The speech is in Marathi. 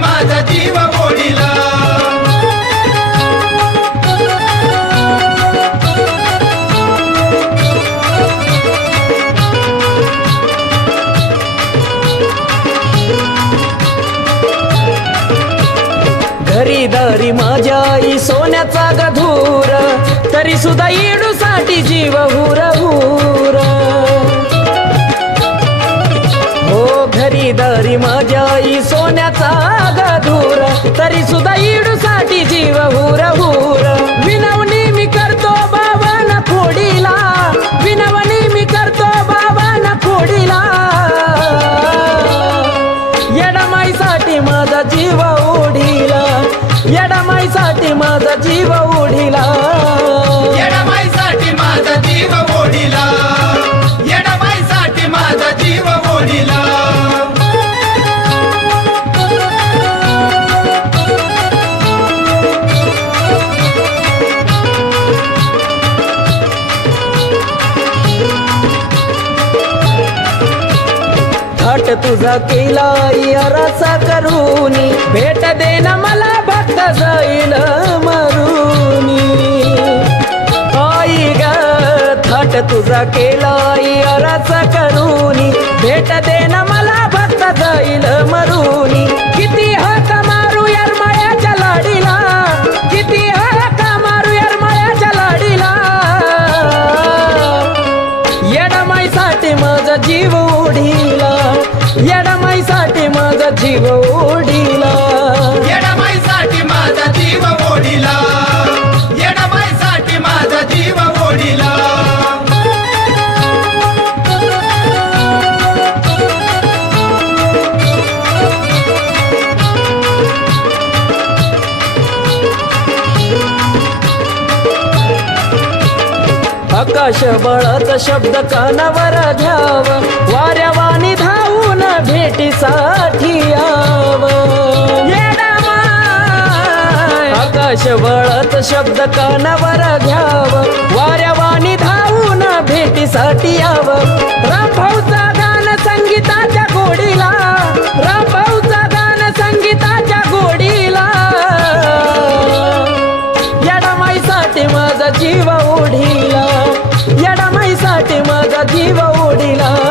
माझा जीव घरी दारी माझ्या आई सोन्याचा गधूर तरी सुद्धा येडूसाठी जीव हुर साठी माझा जीव ओढिला येडामाईसाठी माझा जीव ओढिला घाट तुझा केला रसा करूनी. भेट दे ना मला भक्त जाईल मरुनी. आई ग थाट तुझा केला रसा करूनी. भेट दे ना मला भक्त जाईल मरुनी. किती हात मारू यार मायाच्या लाडीला. किती हात मारू यार मायाच्या लाडीला. येडामाईसाठी माझा जीव जीव ओढिला येडमाईसाठी माझा जीव ओढिला येडमाईसाठी माझा जीव ओढिला आकाश बळाचा शब्द कानावर घ्याव. वाऱ्यावानी धावून भेटीसाठी वळत शब्द कानावर घ्याव. वाऱ्यावाणी धावून भेटीसाठी याव. रामभाऊचा गान संगीताच्या गोडीला. रामभाऊचा गान संगीताच्या गोडीला. यडमाईसाठी माझा जीव ओढीला. यडमाईसाठी माझा जीव ओढीला.